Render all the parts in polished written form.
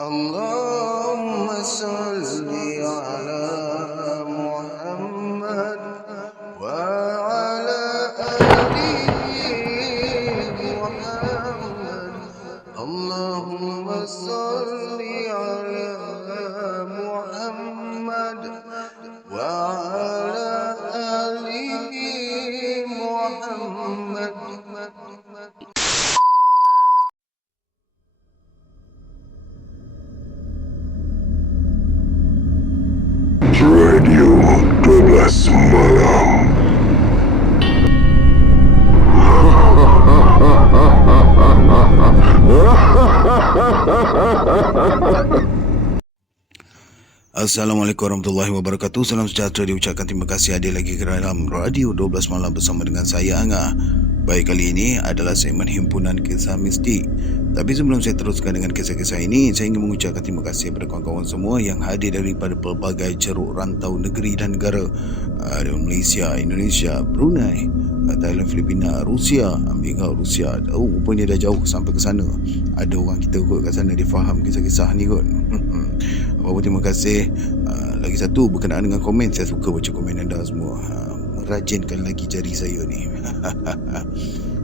Allahumma salli ala Muhammad wa ala ali Muhammad. Allahumma salli ala Muhammad wa ala ali Muhammad. Radio 12 Malam. Assalamualaikum warahmatullahi wabarakatuh. Salam sejahtera diucapkan. Terima kasih hadir lagi ke dalam Radio 12 Malam bersama dengan saya Angah. Baik, kali ini adalah segmen himpunan kisah mistik. Tapi sebelum saya teruskan dengan kisah-kisah ini, saya ingin mengucapkan terima kasih kepada kawan-kawan semua yang hadir daripada pelbagai ceruk rantau negeri dan negara. Ada Malaysia, Indonesia, Brunei, Thailand, Filipina, Rusia, Amerika, Rusia. Rupanya dah jauh sampai ke sana. Ada orang kita kot kat sana, dia faham kisah-kisah ni kot. Apa-apa, terima kasih. Lagi satu, berkenaan dengan komen, saya suka baca komen anda semua. Merajinkan lagi jari saya ni.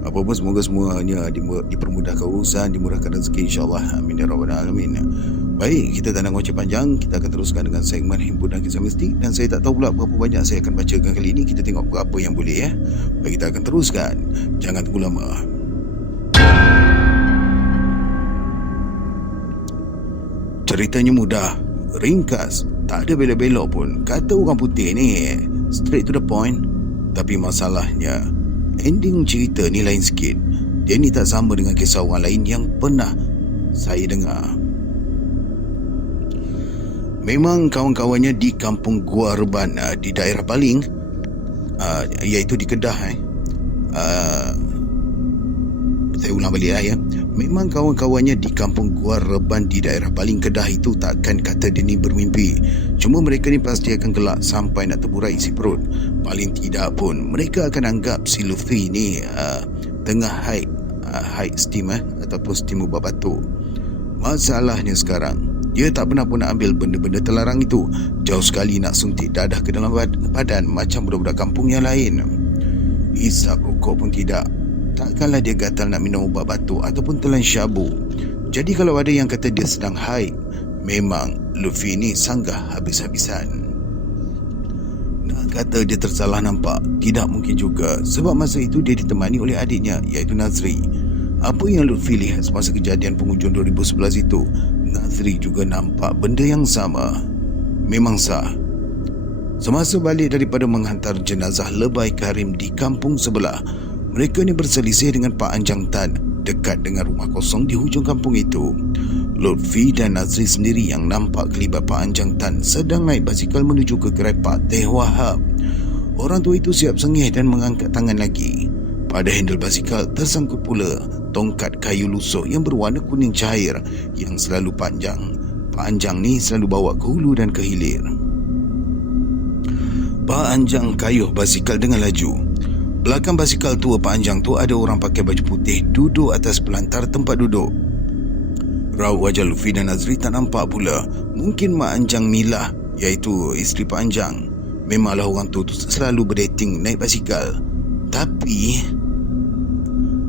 Apa-apa, semoga semuanya dipermudahkan urusan, dimurahkan rezeki, insyaAllah. Amin ya rabbal alamin. Baik, kita tak nak ngoceh panjang. Kita akan teruskan dengan segmen himpunan kisah mistik. Dan saya tak tahu pula berapa banyak saya akan bacakan kali ini. Kita tengok berapa yang boleh ya. Baik, kita akan teruskan. Jangan tunggu lama. Ceritanya mudah, ringkas, tak ada belok-belok pun. Kata orang putih ni, straight to the point. Tapi masalahnya, ending cerita ni lain sikit. Dia ni tak sama dengan kisah orang lain yang pernah saya dengar. Memang kawan-kawannya di kampung Gua Reban, di daerah Baling, iaitu di Kedah. Saya ulang balik lah ya. Memang kawan-kawannya di kampung Gua Reban di daerah Baling, Kedah itu takkan kata dia ni bermimpi. Cuma mereka ni pasti akan gelak sampai nak terburai isi perut. Paling tidak pun mereka akan anggap si Luffy ni tengah high steam ataupun steam ubat batuk. Masalahnya sekarang, dia tak pernah pun nak ambil benda-benda terlarang itu. Jauh sekali nak suntik dadah ke dalam badan macam budak-budak kampung yang lain. Isap rokok pun tidak. Takkanlah dia gatal nak minum ubat batuk ataupun telan syabu. Jadi kalau ada yang kata dia sedang haid, memang Luffy ni sanggah habis-habisan. Nak kata dia tersalah nampak, tidak mungkin juga. Sebab masa itu dia ditemani oleh adiknya, iaitu Nazri. Apa yang Luffy lihat semasa kejadian penghujung 2011 itu, Nazri juga nampak benda yang sama. Memang sah. Semasa balik daripada menghantar jenazah lebay Karim di kampung sebelah, mereka ni berselisih dengan Pak Anjang Tan dekat dengan rumah kosong di hujung kampung itu. Lutfi dan Nazri sendiri yang nampak kelibat Pak Anjang Tan sedang naik basikal menuju ke gerai Pak Teh Wahab. Orang tua itu siap sengih dan mengangkat tangan lagi. Pada handle basikal tersangkut pula tongkat kayu lusuh yang berwarna kuning cair yang selalu panjang. Pak Anjang ni selalu bawa ke hulu dan ke hilir. Pak Anjang kayuh basikal dengan laju. Belakang basikal tua Pak Anjang tu ada orang pakai baju putih duduk atas pelantar tempat duduk. Raut wajah Luffy dan Nazri tak nampak pula. Mungkin Mak Anjang Milah, iaitu isteri Pak Anjang. Memanglah orang tu selalu berdating naik basikal. Tapi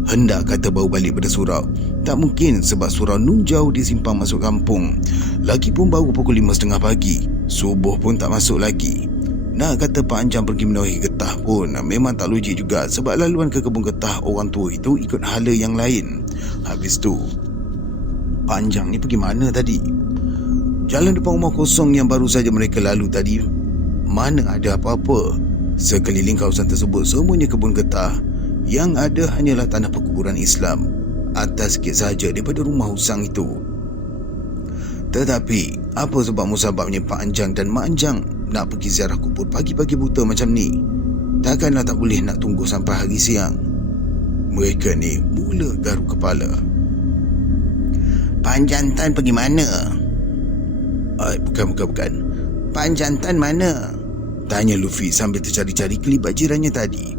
hendak kata baru balik pada surau. Tak mungkin sebab surau nun jauh disimpang masuk kampung. Lagipun baru pukul 5.30 pagi. Subuh pun tak masuk lagi. Nak kata Pak Anjang pergi menaiki getah pun memang tak logik juga. Sebab laluan ke kebun getah orang tua itu ikut hala yang lain. Habis tu, Pak Anjang ni pergi mana tadi? Jalan depan rumah kosong yang baru saja mereka lalu tadi, mana ada apa-apa. Sekeliling kawasan tersebut semuanya kebun getah. Yang ada hanyalah tanah perkuburan Islam. Atas sikit sahaja daripada rumah usang itu. Tetapi apa sebab musababnya Pak Anjang dan Mak Anjang nak pergi ziarah kubur pagi-pagi buta macam ni? Takkanlah tak boleh nak tunggu sampai hari siang. Mereka ni mula garuk kepala. Pak Jantan pergi mana? Bukan. Pak Jantan mana? Tanya Luffy sambil tercari-cari kelibat jirannya tadi.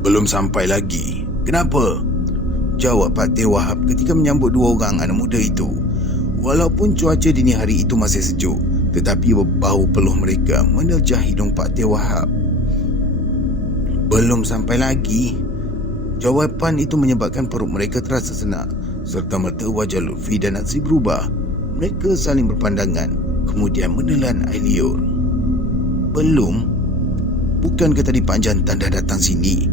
Belum sampai lagi. Kenapa? Jawab Pak Teh Wahab ketika menyambut dua orang anak muda itu. Walaupun cuaca dini hari itu masih sejuk, tetapi bau peluh mereka menerjah hidung Pak Teh Wahab. Belum sampai lagi. Jawapan itu menyebabkan perut mereka terasa senak, serta merta wajah Lutfi dan Nazri berubah. Mereka saling berpandangan, kemudian menelan air liur. Belum? Bukankah tadi Pak Jantan dah datang sini?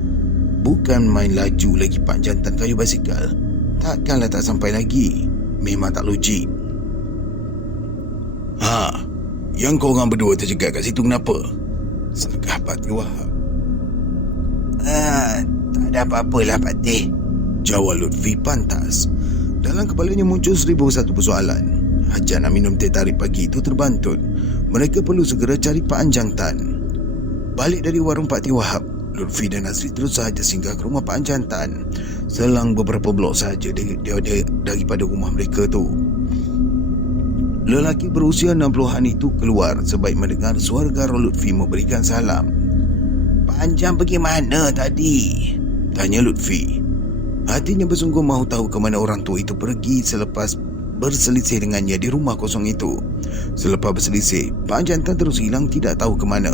Bukan main laju lagi Pak Jantan kayu basikal. Takkanlah tak sampai lagi. Memang tak logik. Yang korang berdua terjegat kat situ kenapa? Sergah Pak Teh Wahab. Tak ada apa-apalah Pak Teh, jawab Lutfi pantas. Dalam kepalanya muncul 1001 persoalan. Hajar nak minum teh tarik pagi itu terbantut. Mereka perlu segera cari Pak Anjang Tan. Balik dari warung Pak Teh Wahab, Lutfi dan Nazri terus sahaja singgah ke rumah Pak Anjang Tan. Selang beberapa blok sahaja daripada rumah mereka tu. Lelaki berusia 60-an itu keluar sebaik mendengar suara garau Lutfi memberikan salam. Pak Anjang pergi mana tadi? Tanya Lutfi. Hatinya bersungguh mahu tahu ke mana orang tua itu pergi selepas berselisih dengannya di rumah kosong itu. Selepas berselisih, Pak Anjang Tan terus hilang tidak tahu ke mana.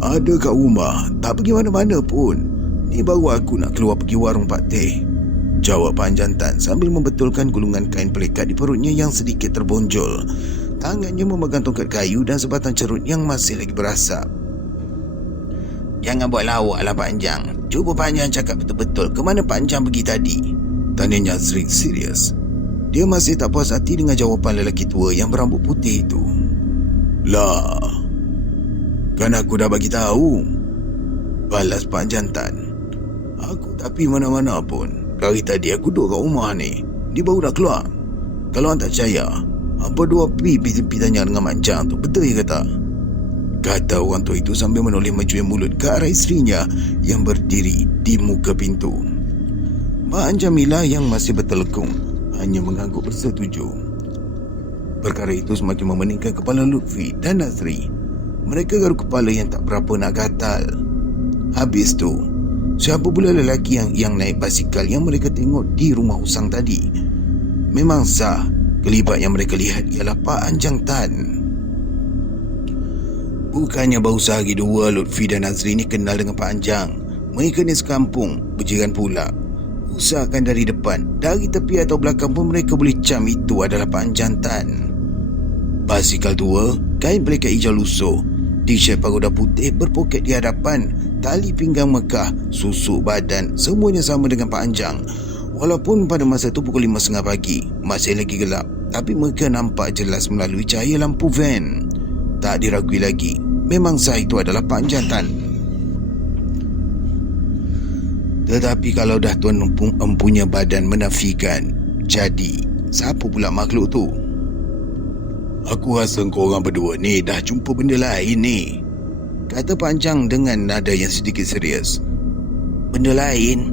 Ada kat rumah, tak pergi mana-mana pun. Ni baru aku nak keluar pergi warung Pak Teh, jawab Pak Anjang Tan sambil membetulkan gulungan kain pelikat di perutnya yang sedikit terbonjol. Tangannya memegang tongkat kayu dan sebatang cerut yang masih lagi berasap. Jangan buat lawak lah Pak Anjang. Cuba Pak Anjang cakap betul-betul ke mana Pak Anjang pergi tadi? Tanya Nazri serius. Dia masih tak puas hati dengan jawapan lelaki tua yang berambut putih itu. Lah, kan aku dah bagi tahu, balas Pak Anjang Tan. Aku tak pergi mana-mana pun. Dari tadi aku duduk kat rumah ni. Dia baru dah keluar. Kalau anda tak percaya, apa dua pergi tanya dengan Mak Anjang tu, betul ya kata? Kata orang tua itu sambil menoleh majunya mulut ke arah isterinya yang berdiri di muka pintu. Mak Anjang Mila yang masih bertelekung hanya mengangguk bersetuju. Perkara itu semakin memeningkan kepala Lutfi dan Nazri. Mereka garuk kepala yang tak berapa nak gatal. Habis tu, siapa pula lelaki yang naik basikal yang mereka tengok di rumah usang tadi? Memang sah, kelibat yang mereka lihat ialah Pak Anjang Tan. Bukannya baru sehari dua Lutfi dan Nazri ni kenal dengan Pak Anjang. Mereka ni sekampung, berjiran pula. Usahakan dari depan, dari tepi atau belakang pun mereka boleh cam itu adalah Pak Anjang Tan. Basikal tua, kain pelikat hijau lusuh, t-shirt pagoda putih berpoket di hadapan, tali pinggang Mekah, susuk badan, semuanya sama dengan Pak Anjang. Walaupun pada masa itu pukul 5.30 pagi, masih lagi gelap, tapi mereka nampak jelas melalui cahaya lampu van. Tak diragui lagi, memang sah itu adalah Pak Anjang Tan. Tetapi kalau dah Tuan Empunya badan menafikan, jadi siapa pula makhluk tu? Aku rasa korang berdua ni dah jumpa benda lain ni, kata Pak Anjang dengan nada yang sedikit serius. Benda lain?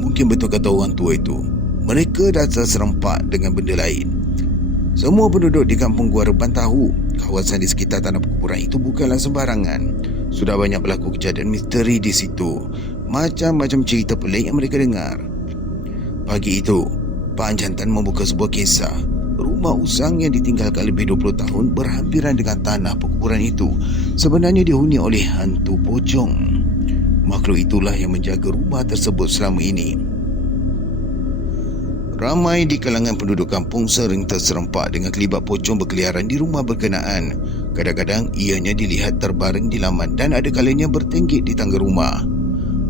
Mungkin betul kata orang tua itu. Mereka dah terserempak dengan benda lain. Semua penduduk di kampung Gua Reban tahu kawasan di sekitar tanah perkuburan itu bukanlah sembarangan. Sudah banyak berlaku kejadian misteri di situ. Macam-macam cerita pelik yang mereka dengar. Pagi itu, Pak Anjang Tan membuka sebuah kisah. Rumah usang yang ditinggalkan lebih 20 tahun berhampiran dengan tanah perkuburan itu sebenarnya dihuni oleh hantu pocong. Makhluk itulah yang menjaga rumah tersebut selama ini. Ramai di kalangan penduduk kampung sering terserempak dengan kelibat pocong berkeliaran di rumah berkenaan. Kadang-kadang ianya dilihat terbaring di laman dan ada kalanya bertenggek di tangga rumah.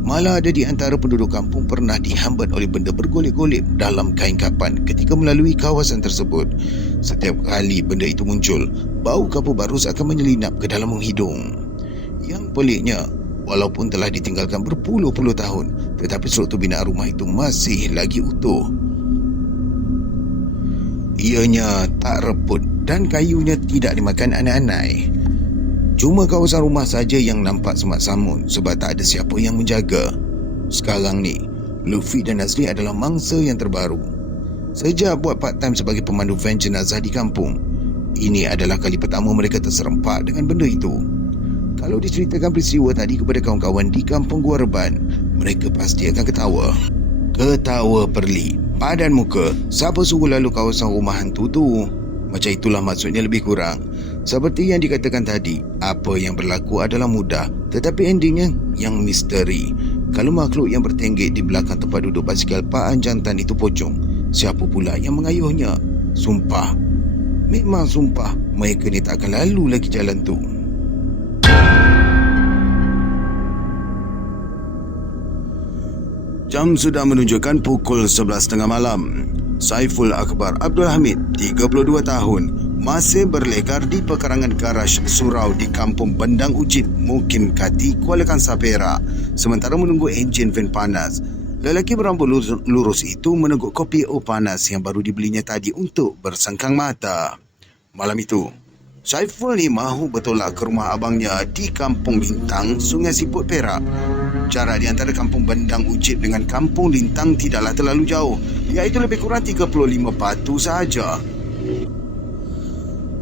Malah ada di antara penduduk kampung pernah dihambat oleh benda bergolek-golek dalam kain kapan ketika melalui kawasan tersebut. Setiap kali benda itu muncul, bau kapur barus akan menyelinap ke dalam hidung. Yang peliknya, walaupun telah ditinggalkan berpuluh-puluh tahun, tetapi struktur binaan rumah itu masih lagi utuh. Ianya tak reput dan kayunya tidak dimakan anai-anai. Cuma kawasan rumah saja yang nampak semak samun sebab tak ada siapa yang menjaga. Sekarang ni, Lutfi dan Nazri adalah mangsa yang terbaru. Sejak buat part time sebagai pemandu van jenazah di kampung, ini adalah kali pertama mereka terserempak dengan benda itu. Kalau diceritakan peristiwa tadi kepada kawan-kawan di kampung Gua Reban, mereka pasti akan ketawa. Ketawa perli, Padan muka, siapa suruh lalu kawasan rumah hantu tu? Macam itulah maksudnya lebih kurang. Seperti yang dikatakan tadi, apa yang berlaku adalah mudah, tetapi endingnya yang misteri. Kalau makhluk yang bertenggek di belakang tempat duduk basikal Pak An jantan itu pocong, siapa pula yang mengayuhnya? Sumpah, memang sumpah, mereka ni tak akan lalu lagi jalan tu. Jam sudah menunjukkan pukul 11.30 malam. Saiful Akbar Abdul Hamid, 32 tahun, masih berlekar di pekarangan garaj surau di Kampung Bendang Ujit, Mukim Kati, Kuala Kangsar, Perak. Sementara menunggu enjin van panas, lelaki berambut lurus itu meneguk kopi O panas yang baru dibelinya tadi untuk bersengkang mata. Malam itu, Saiful ni mahu bertolak ke rumah abangnya di Kampung Lintang, Sungai Siput, Perak. Jarak di antara Kampung Bendang Ujit dengan Kampung Lintang tidaklah terlalu jauh, iaitu lebih kurang 35 batu sahaja.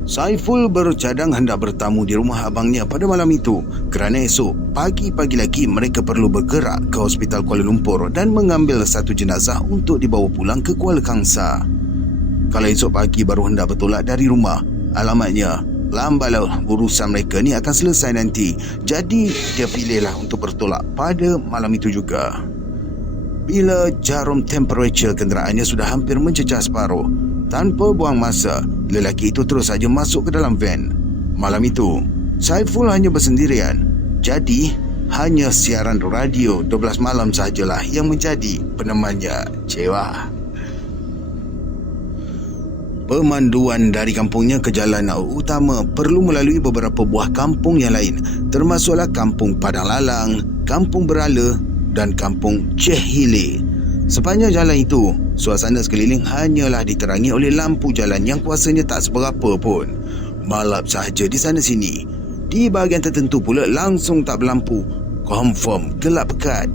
Saiful bercadang hendak bertamu di rumah abangnya pada malam itu kerana esok pagi-pagi lagi mereka perlu bergerak ke Hospital Kuala Lumpur dan mengambil satu jenazah untuk dibawa pulang ke Kuala Kangsar. Kalau esok pagi baru hendak bertolak dari rumah, alamatnya lambatlah urusan mereka ni akan selesai nanti. Jadi dia pilihlah untuk bertolak pada malam itu juga. Bila jarum temperature kenderaannya sudah hampir mencecah separuh, tanpa buang masa, lelaki itu terus saja masuk ke dalam van. Malam itu, Saiful hanya bersendirian. Jadi, hanya siaran radio 12 malam sahajalah yang menjadi penemannya. Cewa. Pemanduan dari kampungnya ke jalan utama perlu melalui beberapa buah kampung yang lain, termasuklah Kampung Padang Lalang, Kampung Berala dan Kampung Cehile. Sepanjang jalan itu, suasana sekeliling hanyalah diterangi oleh lampu jalan yang kuasanya tak seberapa pun. Malap sahaja di sana sini. Di bahagian tertentu pula langsung tak berlampu. Confirm gelap pekat.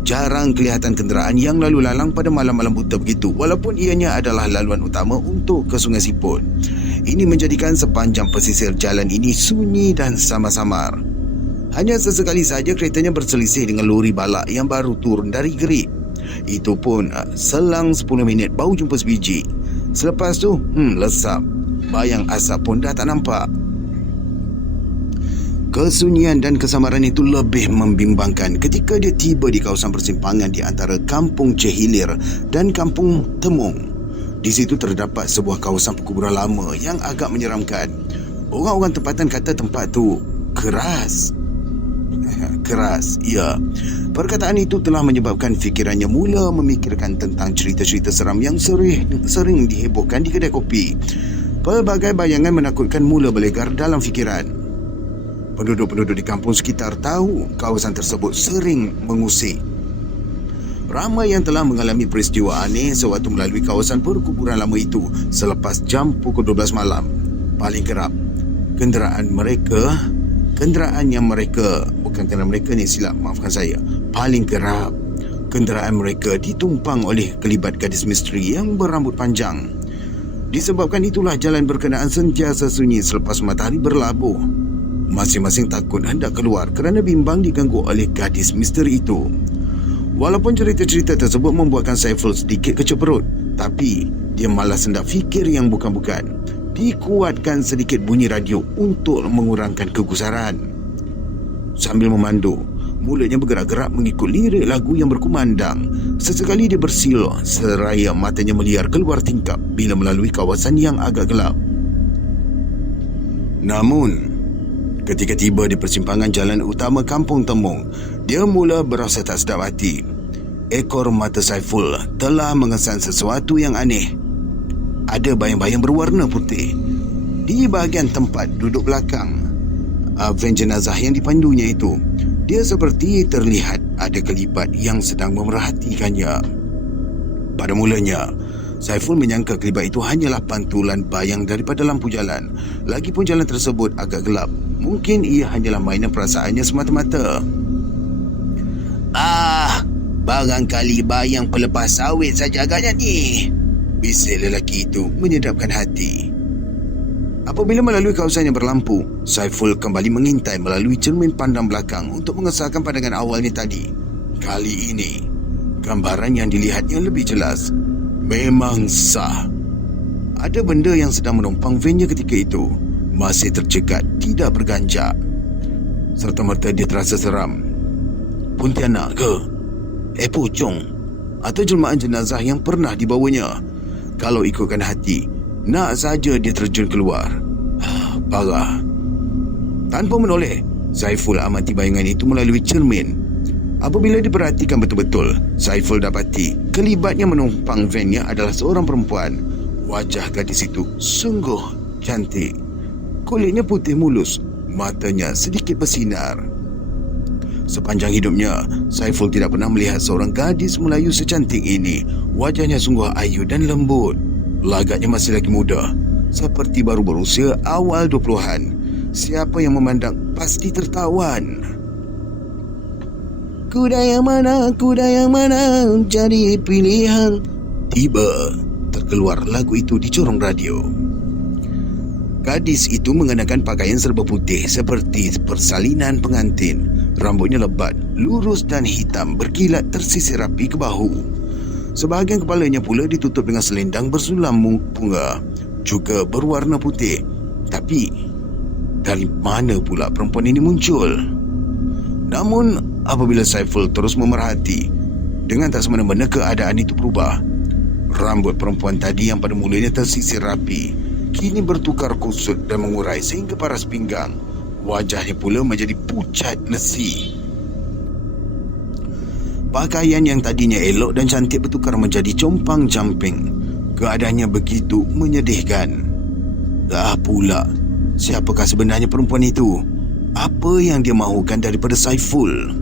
Jarang kelihatan kenderaan yang lalu lalang pada malam-malam buta begitu, walaupun ianya adalah laluan utama untuk ke Sungai Siput. Ini menjadikan sepanjang pesisir jalan ini sunyi dan samar-samar. Hanya sesekali saja keretanya berselisih dengan lori balak yang baru turun dari gerik. Itu pun selang 10 minit baru jumpa sebiji. Selepas tu, lesap. Bayang asap pun dah tak nampak. Kesunyian dan kesamaran itu lebih membimbangkan ketika dia tiba di kawasan persimpangan di antara Kampung Cehilir dan Kampung Temung. Di situ terdapat sebuah kawasan perkuburan lama yang agak menyeramkan. Orang-orang tempatan kata tempat tu keras. Keras, ya. Perkataan itu telah menyebabkan fikirannya mula memikirkan tentang cerita-cerita seram yang sering dihebohkan di kedai kopi. Pelbagai bayangan menakutkan mula berlegar dalam fikiran. Penduduk-penduduk di kampung sekitar tahu kawasan tersebut sering mengusik. Ramai yang telah mengalami peristiwa aneh sewaktu melalui kawasan perkuburan lama itu selepas jam pukul 12 malam. Paling kerap, kenderaan yang mereka maafkan saya. Paling kerap, kenderaan mereka ditumpang oleh kelibat gadis misteri yang berambut panjang. Disebabkan itulah jalan berkenaan sentiasa sunyi selepas matahari berlabuh. Masing-masing takut hendak keluar kerana bimbang diganggu oleh gadis misteri itu. Walaupun cerita-cerita tersebut membuatkan Saiful sedikit kecup perut, tapi dia malas hendak fikir yang bukan-bukan. Dikuatkan sedikit bunyi radio untuk mengurangkan kegusaran. Sambil memandu, mulutnya bergerak-gerak mengikut lirik lagu yang berkumandang. Sesekali dia bersil seraya matanya meliar keluar tingkap bila melalui kawasan yang agak gelap. Namun, ketika tiba di persimpangan jalan utama Kampung Temung, dia mula berasa tak sedap hati. Ekor mata Saiful telah mengesan sesuatu yang aneh. Ada bayang-bayang berwarna putih di bahagian tempat duduk belakang van jenazah yang dipandunya itu. Dia seperti terlihat ada kelibat yang sedang memerhatikannya. Pada mulanya, Saiful menyangka kelibat itu hanyalah pantulan bayang daripada lampu jalan. Lagipun jalan tersebut agak gelap. Mungkin ia hanyalah mainan perasaannya semata-mata. Barangkali bayang pelepas sawit saja agaknya ni, bisik lelaki itu menyedapkan hati. Apabila melalui kawasan yang berlampu, Saiful kembali mengintai melalui cermin pandang belakang untuk mengesahkan pandangan awalnya tadi. Kali ini, Gambaran yang dilihatnya lebih jelas. Memang sah. Ada benda yang sedang menumpang vannya ketika itu masih tercegat, tidak berganjak. Serta-merta dia terasa seram. Pontianak ke? Pocong? Atau jelmaan jenazah yang pernah dibawanya? Kalau ikutkan hati, nak saja dia terjun keluar. Parah. Tanpa menoleh, Saiful amati bayangan itu melalui cermin. Apabila diperhatikan betul-betul, Saiful dapati kelibatnya menumpang vannya adalah seorang perempuan. Wajah gadis itu sungguh cantik. Kulitnya putih mulus, matanya sedikit bersinar. Sepanjang hidupnya, Saiful tidak pernah melihat seorang gadis Melayu secantik ini. Wajahnya sungguh ayu dan lembut. Lagaknya masih lagi muda, seperti baru berusia awal 20-an. Siapa yang memandang pasti tertawan. Kuda yang mana jadi pilihan. Tiba terkeluar lagu itu di corong radio. Gadis itu mengenakan pakaian serba putih seperti persalinan pengantin. Rambutnya lebat, lurus dan hitam berkilat tersisir rapi ke bahu. Sebahagian kepalanya pula ditutup dengan selendang bersulam bunga, juga berwarna putih. Tapi dari mana pula perempuan ini muncul? Namun apabila Saiful terus memerhati, dengan tak semena-mena keadaan itu berubah. Rambut perempuan tadi yang pada mulanya tersisir rapi kini bertukar kusut dan mengurai sehingga paras pinggang. Wajahnya pula menjadi pucat lesi. Pakaian yang tadinya elok dan cantik bertukar menjadi compang-camping. Keadaannya begitu menyedihkan. Pula, siapakah sebenarnya perempuan itu? Apa yang dia mahukan daripada Saiful?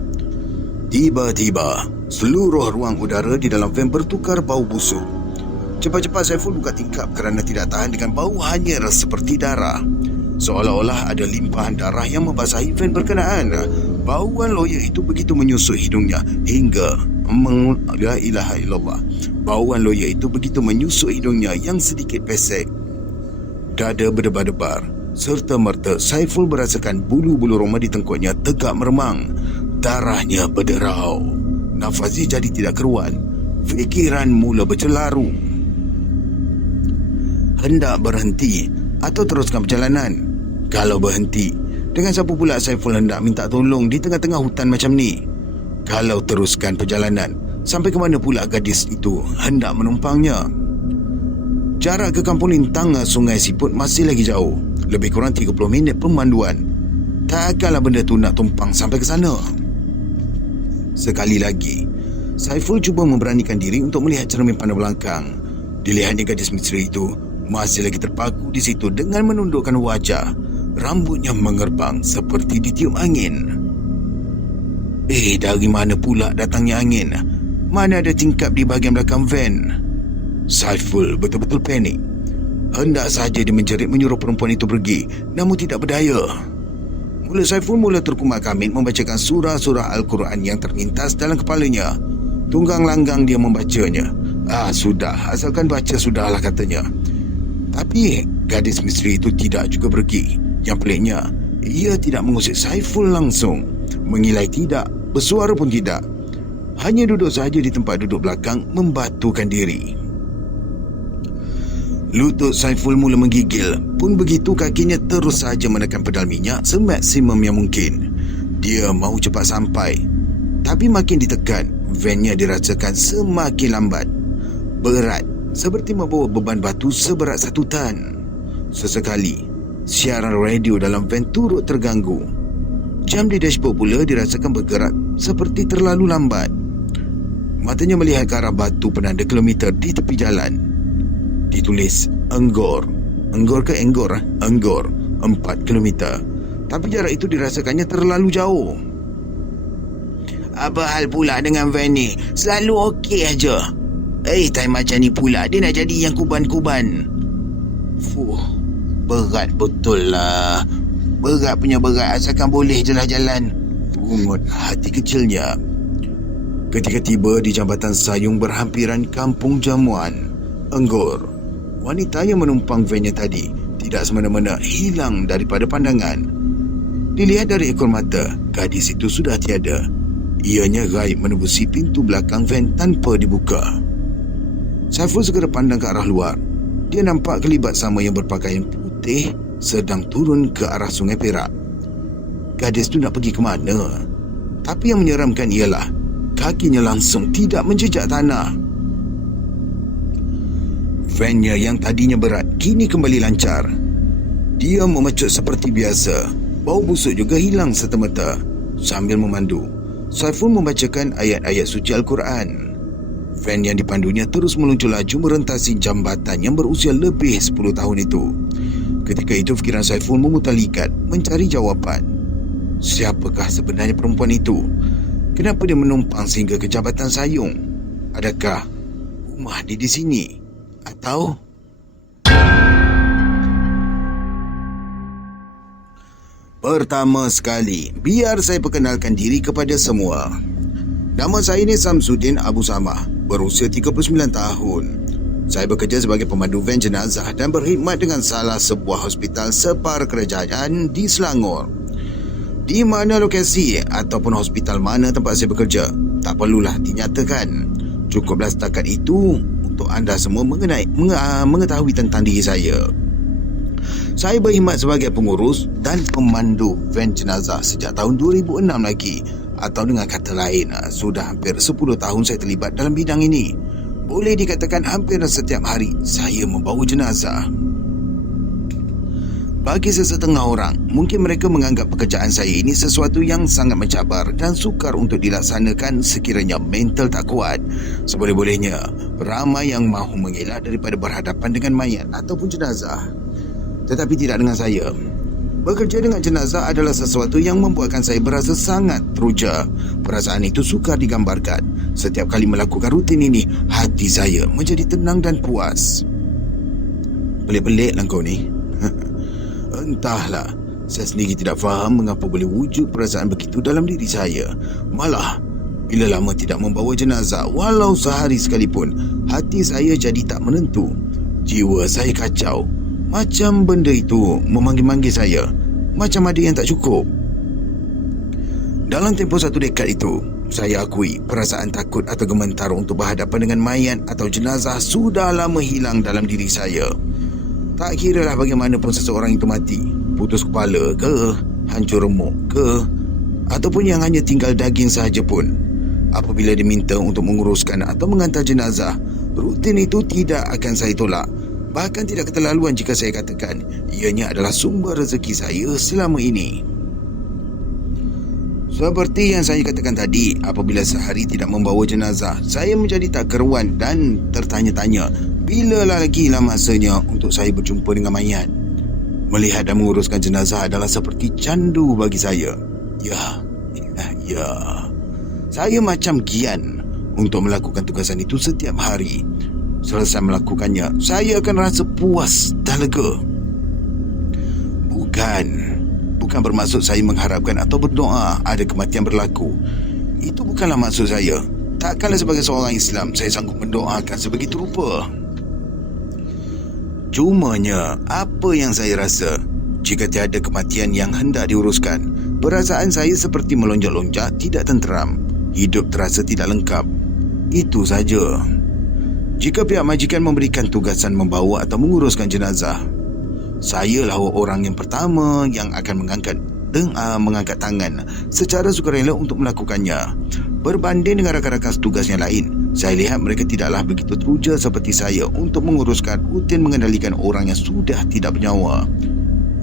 Tiba-tiba, seluruh ruang udara di dalam van bertukar bau busuk. Cepat-cepat Saiful buka tingkap kerana tidak tahan dengan bau hanyir seperti darah. Seolah-olah ada limpahan darah yang membasahi van berkenaan. Bauan loya itu begitu menyusut hidungnya hingga la ilaha illallah. Bauan loya itu begitu menyusut hidungnya yang sedikit pesek. Dada berdebar-debar. Serta-merta Saiful merasakan bulu-bulu roma di tengkuknya tegak meremang. Darahnya berderau. Nafasnya jadi tidak keruan. Fikiran mula bercelaru. Hendak berhenti atau teruskan perjalanan? Kalau berhenti, dengan siapa pula Saiful hendak minta tolong di tengah-tengah hutan macam ni? Kalau teruskan perjalanan, sampai ke mana pula gadis itu hendak menumpangnya? Jarak ke kampung Lintang Sungai Siput masih lagi jauh. Lebih kurang 30 minit pemanduan. Takkanlah benda tu nak tumpang sampai ke sana. Sekali lagi, Saiful cuba memberanikan diri untuk melihat cermin pandang belakang. Dilihatnya gadis misteri itu masih lagi terpaku di situ dengan menundukkan wajah. Rambutnya mengerbang seperti ditiup angin. Dari mana pula datangnya angin? Mana ada tingkap di bahagian belakang van? Saiful betul-betul panik. Hendak saja dia menjerit menyuruh perempuan itu pergi, namun tidak berdaya. Mula Saiful mula terkumat kamit membacakan surah-surah Al-Quran yang terlintas dalam kepalanya. Tunggang langgang dia membacanya. Sudah, asalkan baca sudahlah katanya. Tapi gadis misteri itu tidak juga pergi. Yang peliknya, ia tidak mengusik Saiful langsung. Mengilai tidak, bersuara pun tidak. Hanya duduk saja di tempat duduk belakang membatukan diri. Lutut Saiful mula menggigil. Pun begitu kakinya terus saja menekan pedal minyak semaksimum yang mungkin. Dia mahu cepat sampai. Tapi makin ditekan, vannya dirasakan semakin lambat. Berat, seperti membawa beban batu seberat 1 tan. Sesekali, siaran radio dalam van turut terganggu. Jam di dashboard pula dirasakan bergerak seperti terlalu lambat. Matanya melihat ke arah batu penanda kilometer di tepi jalan. Ditulis Enggor. Enggor ke Enggor? Enggor, 4 kilometer. Tapi jarak itu dirasakannya terlalu jauh. Apa hal pula dengan van ni? Selalu okey aja. Time macam ni pula dia nak jadi yang kuban-kuban. Berat betul lah. Berat punya berat, asalkan boleh je lah jalan. Pungut hati kecilnya. Ketika tiba di jambatan sayung berhampiran kampung Jamuan, Enggor, wanita yang menumpang vannya tadi tidak semena-mena hilang daripada pandangan. Dilihat dari ekor mata, gadis itu sudah tiada. Ianya gaib menembusi pintu belakang van tanpa dibuka. Saiful segera pandang ke arah luar. Dia nampak kelibat sama yang berpakaian putih sedang turun ke arah Sungai Perak. Gadis tu nak pergi ke mana? Tapi yang menyeramkan ialah kakinya langsung tidak menjejak tanah. Vannya yang tadinya berat kini kembali lancar. Dia memecut seperti biasa. Bau busuk juga hilang serta-merta. Sambil memandu, Saiful membacakan ayat-ayat suci Al-Quran. Van yang dipandunya terus meluncur laju merentasi jambatan yang berusia lebih 10 tahun itu. Ketika itu fikiran Saiful memutar-likat mencari jawapan. Siapakah sebenarnya perempuan itu? Kenapa dia menumpang sehingga ke Jabatan Sayung? Adakah rumah dia di sini? Atau... Pertama sekali, biar saya perkenalkan diri kepada semua. Nama saya ini Samsudin Abu Samah, berusia 39 tahun. Saya bekerja sebagai pemandu van jenazah dan berkhidmat dengan salah sebuah hospital separ kerajaan di Selangor. Di mana lokasi ataupun hospital mana tempat saya bekerja, tak perlulah dinyatakan. Cukuplah setakat itu untuk anda semua mengetahui tentang diri saya. Saya berkhidmat sebagai pengurus dan pemandu van jenazah sejak tahun 2006 lagi. Atau dengan kata lain, sudah hampir 10 tahun saya terlibat dalam bidang ini. Boleh dikatakan hampir setiap hari saya membawa jenazah. Bagi sesetengah orang, mungkin mereka menganggap pekerjaan saya ini sesuatu yang sangat mencabar dan sukar untuk dilaksanakan sekiranya mental tak kuat. Seboleh-bolehnya, ramai yang mahu mengelak daripada berhadapan dengan mayat ataupun jenazah. Tetapi tidak dengan saya. Bekerja dengan jenazah adalah sesuatu yang membuatkan saya berasa sangat teruja. Perasaan itu sukar digambarkan. Setiap kali melakukan rutin ini, hati saya menjadi tenang dan puas. Pelik-pelik lah kau ni. Entahlah, saya sendiri tidak faham mengapa boleh wujud perasaan begitu dalam diri saya. Malah, bila lama tidak membawa jenazah, walau sehari sekalipun, hati saya jadi tak menentu. Jiwa saya kacau. Macam benda itu memanggil-manggil saya. Macam ada yang tak cukup. Dalam tempoh 1 dekad itu, saya akui perasaan takut atau gemetar untuk berhadapan dengan mayat atau jenazah sudah lama hilang dalam diri saya. Tak kiralah bagaimanapun seseorang itu mati, putus kepala ke, hancur remuk ke, ataupun yang hanya tinggal daging sahaja pun. Apabila diminta untuk menguruskan atau mengantar jenazah, rutin itu tidak akan saya tolak. Bahkan tidak keterlaluan jika saya katakan ianya adalah sumber rezeki saya selama ini. Seperti yang saya katakan tadi, apabila sehari tidak membawa jenazah, saya menjadi tak keruan dan tertanya-tanya bila lagilah masanya untuk saya berjumpa dengan mayat. Melihat dan menguruskan jenazah adalah seperti candu bagi saya. Ya. Saya macam gian untuk melakukan tugasan itu setiap hari. Selesai melakukannya, saya akan rasa puas dan lega. Bukan bermaksud saya mengharapkan atau berdoa ada kematian berlaku. Itu bukanlah maksud saya. Takkanlah sebagai seorang Islam saya sanggup mendoakan sebegitu rupa. Cumanya, apa yang saya rasa, jika tiada kematian yang hendak diuruskan, perasaan saya seperti melonjak-lonjak, tidak tenteram. Hidup terasa tidak lengkap. Itu saja. Jika pihak majikan memberikan tugasan membawa atau menguruskan jenazah, sayalah orang yang pertama yang akan mengangkat tangan secara sukarela untuk melakukannya. Berbanding dengan rakan-rakan tugas yang lain, saya lihat mereka tidaklah begitu teruja seperti saya untuk menguruskan rutin mengendalikan orang yang sudah tidak bernyawa.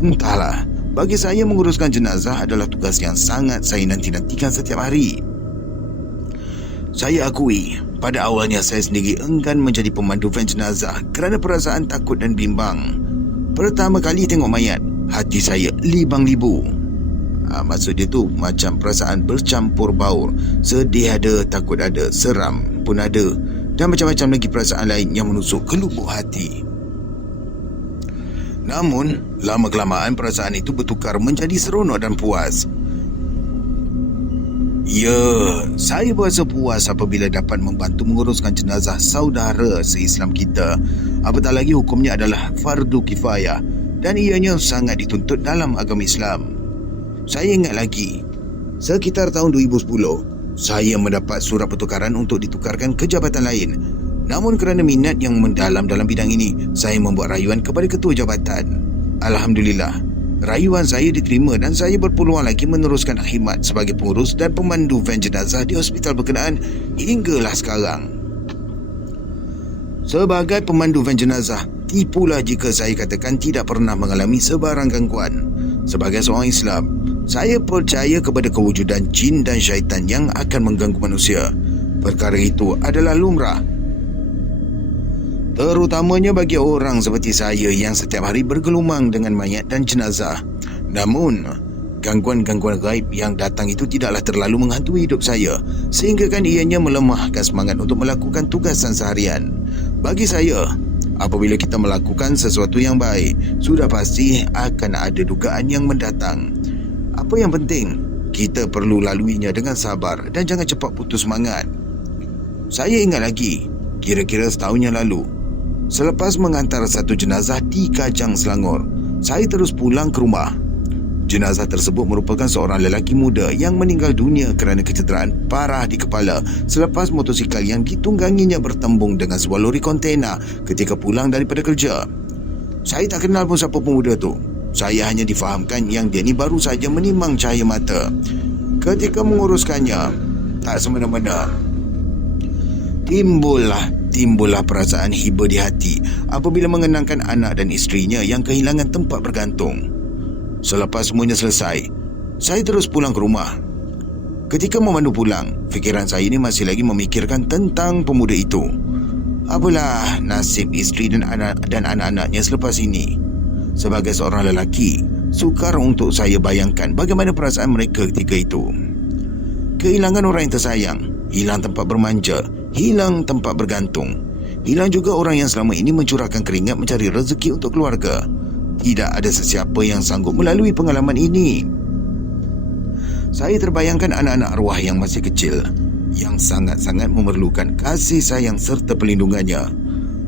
Entahlah, bagi saya menguruskan jenazah adalah tugas yang sangat saya nanti-nantikan setiap hari. Saya akui, pada awalnya saya sendiri enggan menjadi pemandu van jenazah kerana perasaan takut dan bimbang. Pertama kali tengok mayat, hati saya libang-libu. Maksud dia tu macam perasaan bercampur baur. Sedih ada, takut ada, seram pun ada, dan macam-macam lagi perasaan lain yang menusuk ke lubuk hati. Namun, lama-kelamaan perasaan itu bertukar menjadi seronok dan puas. Ya, saya berasa puas apabila dapat membantu menguruskan jenazah saudara se-Islam kita. Apatah lagi hukumnya adalah fardu kifayah dan ianya sangat dituntut dalam agama Islam. Saya ingat lagi, sekitar tahun 2010, Saya mendapat surat pertukaran untuk ditukarkan ke jabatan lain. Namun kerana minat yang mendalam dalam bidang ini, saya membuat rayuan kepada ketua jabatan. Alhamdulillah, rayuan saya diterima dan saya berpeluang lagi meneruskan khidmat sebagai pengurus dan pemandu van jenazah di hospital berkenaan hinggalah sekarang. Sebagai pemandu van jenazah, tipulah jika saya katakan tidak pernah mengalami sebarang gangguan. Sebagai seorang Islam, saya percaya kepada kewujudan jin dan syaitan yang akan mengganggu manusia. Perkara itu adalah lumrah, terutamanya bagi orang seperti saya yang setiap hari bergelumang dengan mayat dan jenazah. Namun, gangguan-gangguan gaib yang datang itu tidaklah terlalu menghantui hidup saya, sehingga kan ianya melemahkan semangat untuk melakukan tugasan seharian. Bagi saya, apabila kita melakukan sesuatu yang baik, sudah pasti akan ada dugaan yang mendatang. Apa yang penting, kita perlu laluinya dengan sabar dan jangan cepat putus semangat. Saya ingat lagi, kira-kira setahun yang lalu, selepas mengantar satu jenazah di Kajang, Selangor, saya terus pulang ke rumah. Jenazah tersebut merupakan seorang lelaki muda yang meninggal dunia kerana kecederaan parah di kepala selepas motosikal yang ditungganginya bertembung dengan sebuah lori kontena ketika pulang daripada kerja. Saya tak kenal pun siapa pemuda tu. Saya hanya difahamkan yang dia ni baru saja menimang cahaya mata. Ketika menguruskannya, tak semena-mena timbullah perasaan hiba di hati apabila mengenangkan anak dan isterinya yang kehilangan tempat bergantung. Selepas semuanya selesai, saya terus pulang ke rumah. Ketika memandu pulang, fikiran saya ini masih lagi memikirkan tentang pemuda itu. Apalah nasib isteri dan anak-anaknya selepas ini. Sebagai seorang lelaki, sukar untuk saya bayangkan bagaimana perasaan mereka ketika itu. Kehilangan orang yang tersayang, hilang tempat bermanja, hilang tempat bergantung, hilang juga orang yang selama ini mencurahkan keringat mencari rezeki untuk keluarga. Tidak ada sesiapa yang sanggup melalui pengalaman ini. Saya terbayangkan anak-anak arwah yang masih kecil, yang sangat-sangat memerlukan kasih sayang serta perlindungannya.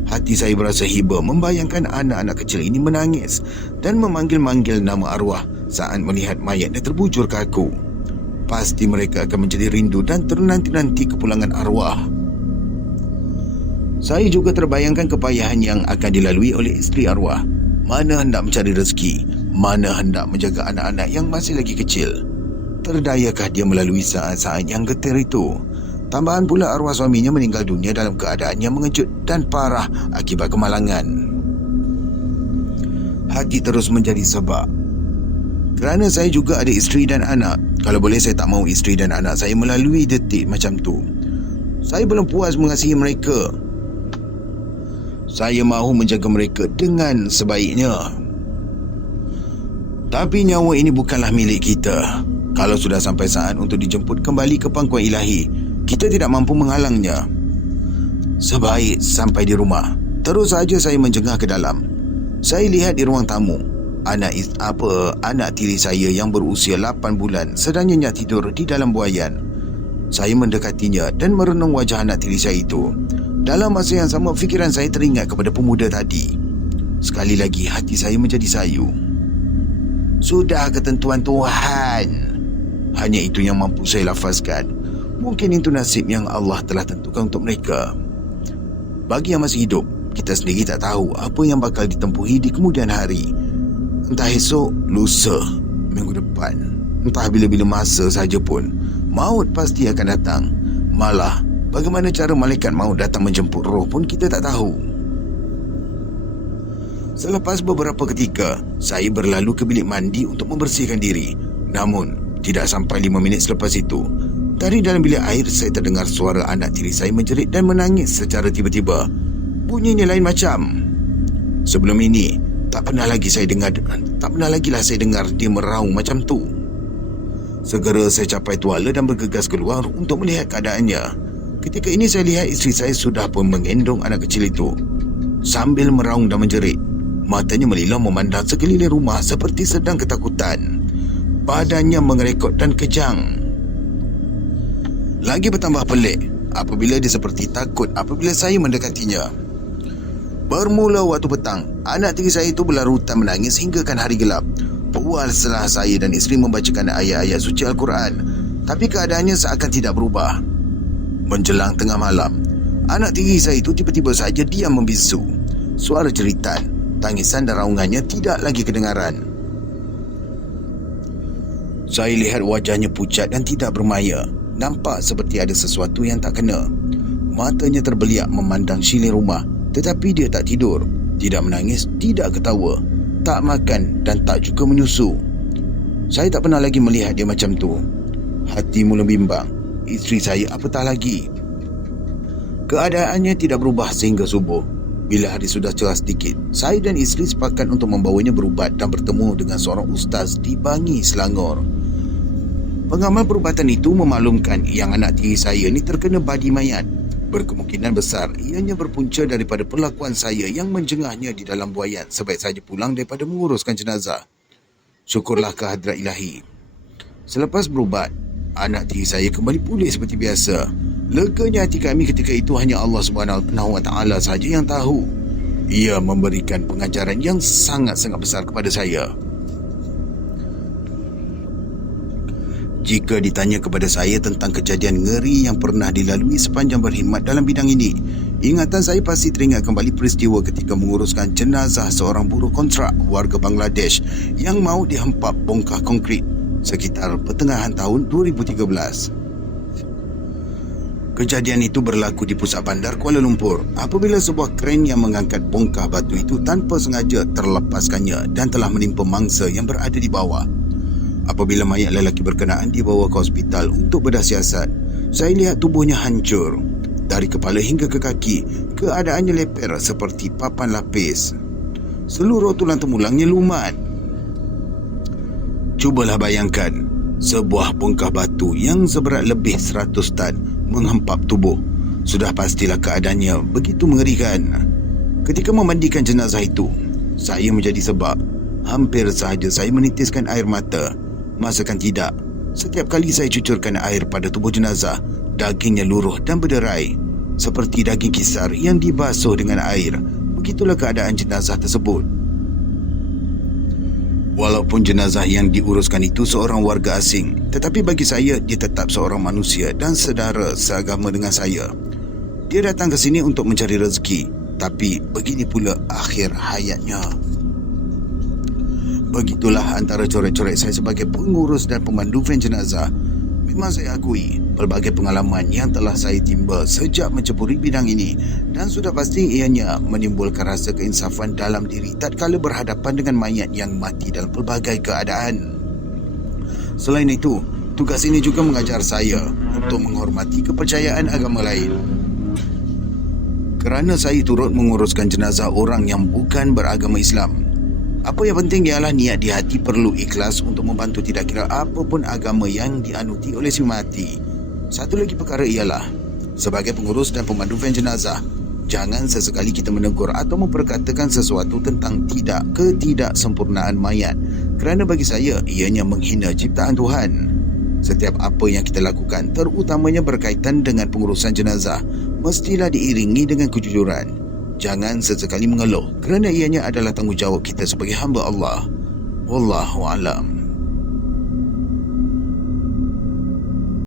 Hati saya berasa hiba membayangkan anak-anak kecil ini menangis dan memanggil-manggil nama arwah saat melihat mayat yang terbujur kaku. Pasti mereka akan menjadi rindu dan ternanti-nanti kepulangan arwah. Saya juga terbayangkan kepayahan yang akan dilalui oleh isteri arwah. Mana hendak mencari rezeki, mana hendak menjaga anak-anak yang masih lagi kecil. Terdayakah dia melalui saat-saat yang getir itu? Tambahan pula arwah suaminya meninggal dunia dalam keadaan yang mengejut dan parah akibat kemalangan. Hati terus menjadi sebab. Kerana saya juga ada isteri dan anak. Kalau boleh saya tak mahu isteri dan anak saya melalui detik macam tu. Saya belum puas mengasihi mereka. Saya mahu menjaga mereka dengan sebaiknya. Tapi nyawa ini bukanlah milik kita. Kalau sudah sampai saat untuk dijemput kembali ke pangkuan ilahi, kita tidak mampu menghalangnya. Sebaik sampai di rumah, terus saja saya menjengah ke dalam. Saya lihat di ruang tamu, anak tiri saya yang berusia 8 bulan sedang nyenyak tidur di dalam buaian. Saya mendekatinya dan merenung wajah anak tiri saya itu. Dalam masa yang sama, fikiran saya teringat kepada pemuda tadi. Sekali lagi hati saya menjadi sayu. Sudah ketentuan Tuhan. Hanya itu yang mampu saya lafazkan. Mungkin itu nasib yang Allah telah tentukan untuk mereka. Bagi yang masih hidup, kita sendiri tak tahu apa yang bakal ditempuhi di kemudian hari. Entah esok, lusa, minggu depan, entah bila-bila masa saja pun, maut pasti akan datang. Malah, bagaimana cara malaikat maut datang menjemput roh pun kita tak tahu. Selepas beberapa ketika, saya berlalu ke bilik mandi untuk membersihkan diri. Namun, tidak sampai 5 minit selepas itu, dari dalam bilik air saya terdengar suara anak tiri saya menjerit dan menangis secara tiba-tiba. Bunyinya lain macam. Sebelum ini, tak pernah lagi saya dengar dia meraung macam tu. Segera saya capai tuala dan bergegas keluar untuk melihat keadaannya. Ketika ini saya lihat isteri saya sudah pun menggendong anak kecil itu. Sambil meraung dan menjerit, matanya melilau memandang sekeliling rumah seperti sedang ketakutan. Badannya mengerekot dan kejang. Lagi bertambah pelik apabila dia seperti takut apabila saya mendekatinya. Bermula waktu petang, anak tiri saya itu berlarutan menangis hinggakan hari gelap. Puaslah saya dan isteri membacakan ayat-ayat suci Al-Quran. tapi keadaannya seakan tidak berubah. Menjelang tengah malam, anak tiri saya itu tiba-tiba saja diam membisu. Suara jeritan, tangisan dan raungannya tidak lagi kedengaran. Saya lihat wajahnya pucat dan tidak bermaya. Nampak seperti ada sesuatu yang tak kena. Matanya terbeliak memandang siling rumah, tetapi dia tak tidur, tidak menangis, tidak ketawa, tak makan dan tak juga menyusu. Saya tak pernah lagi melihat dia macam tu. Hati mula bimbang. Isteri saya apatah lagi. Keadaannya tidak berubah sehingga subuh. Bila hari sudah cerah sedikit, saya dan isteri sepakat untuk membawanya berubat dan bertemu dengan seorang ustaz di Bangi, Selangor. Pengamal perubatan itu memaklumkan yang anak tiri saya ni terkena badi mayat. Berkemungkinan besar ianya berpunca daripada perlakuan saya yang menjengahnya di dalam buaian sebaik saja pulang daripada menguruskan jenazah. Syukurlah kehadrat ilahi. Selepas berubat, anak tiri saya kembali pulih seperti biasa. Leganya hati kami ketika itu hanya Allah SWT sahaja yang tahu. Ia memberikan pengajaran yang sangat-sangat besar kepada saya. Jika ditanya kepada saya tentang kejadian ngeri yang pernah dilalui sepanjang berkhidmat dalam bidang ini, ingatan saya pasti teringat kembali peristiwa ketika menguruskan jenazah seorang buruh kontrak warga Bangladesh yang mahu dihempap bongkah konkrit sekitar pertengahan tahun 2013. Kejadian itu berlaku di pusat bandar Kuala Lumpur apabila sebuah kren yang mengangkat bongkah batu itu tanpa sengaja terlepaskannya dan telah menimpa mangsa yang berada di bawah. Apabila mayat lelaki berkenaan dibawa ke hospital untuk bedah siasat, saya lihat tubuhnya hancur. Dari kepala hingga ke kaki, keadaannya leper seperti papan lapis. Seluruh tulang temulangnya lumat. Cubalah bayangkan, sebuah bongkah batu yang seberat lebih 100 tan menghempap tubuh. Sudah pastilah keadaannya begitu mengerikan. Ketika memandikan jenazah itu, saya menjadi sebab. Hampir sahaja saya menitiskan air mata. Masakan tidak, setiap kali saya cucurkan air pada tubuh jenazah, dagingnya luruh dan berderai seperti daging kisar yang dibasuh dengan air. Begitulah keadaan jenazah tersebut. Walaupun jenazah yang diuruskan itu seorang warga asing, tetapi bagi saya dia tetap seorang manusia dan saudara seagama dengan saya. Dia datang ke sini untuk mencari rezeki, tapi begini pula akhir hayatnya. Begitulah antara coret-coret saya sebagai pengurus dan pemandu van jenazah. Memang saya akui pelbagai pengalaman yang telah saya timba sejak menceburi bidang ini, dan sudah pasti ianya menimbulkan rasa keinsafan dalam diri tatkala berhadapan dengan mayat yang mati dalam pelbagai keadaan. Selain itu, tugas ini juga mengajar saya untuk menghormati kepercayaan agama lain. Kerana saya turut menguruskan jenazah orang yang bukan beragama Islam, apa yang penting ialah niat di hati perlu ikhlas untuk membantu tidak kira apapun agama yang dianuti oleh si mati. Satu lagi perkara ialah, sebagai pengurus dan pemandu van jenazah, jangan sesekali kita menegur atau memperkatakan sesuatu tentang ketidaksempurnaan mayat, kerana bagi saya ianya menghina ciptaan Tuhan. Setiap apa yang kita lakukan, terutamanya berkaitan dengan pengurusan jenazah, mestilah diiringi dengan kejujuran. Jangan sesekali mengeluh, kerana ianya adalah tanggungjawab kita sebagai hamba Allah. Wallahu a'lam.